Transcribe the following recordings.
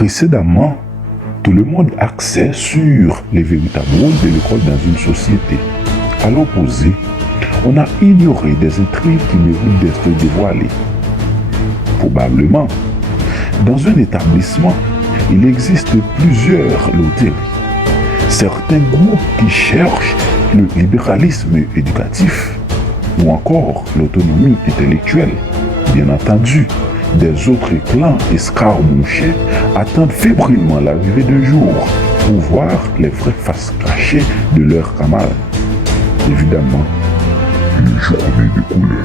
Précédemment, tout le monde axait sur les véritables rôles de l'école dans une société. À l'opposé, on a ignoré des intrigues qui méritent d'être dévoilées. Probablement, dans un établissement, il existe plusieurs loteries. Certains groupes qui cherchent le libéralisme éducatif ou encore l'autonomie intellectuelle. Bien entendu, des autres clans escarmouchés attendent fébrilement l'arrivée de jour pour voir les vraies faces cachées de leurs camarades. Évidemment, une journée de couleurs.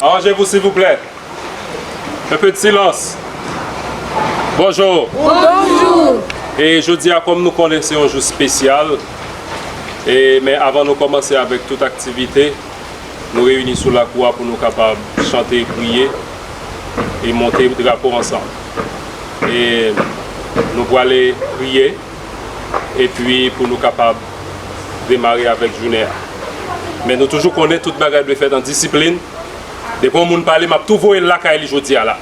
Arrangez-vous s'il vous plaît. Un peu de silence. Bonjour. Bonjour. Et je dis à comme nous connaissons un jour spécial. Mais avant de commencer avec toute activité, nous réunissons sous la cour pour nous capables de chanter, prier et monter le drapeau ensemble. Et nous allons aller prier et puis pour nous capables de démarrer avec journée. Mais nous toujours connaissons toute bagarre de faire en discipline. Des bons gens parlent, m'a tout voyé là quand il dit là.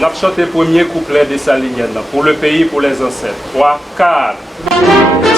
Nous avons chanté le premier couplet de sa ligne pour le pays, pour les ancêtres. 3, 4.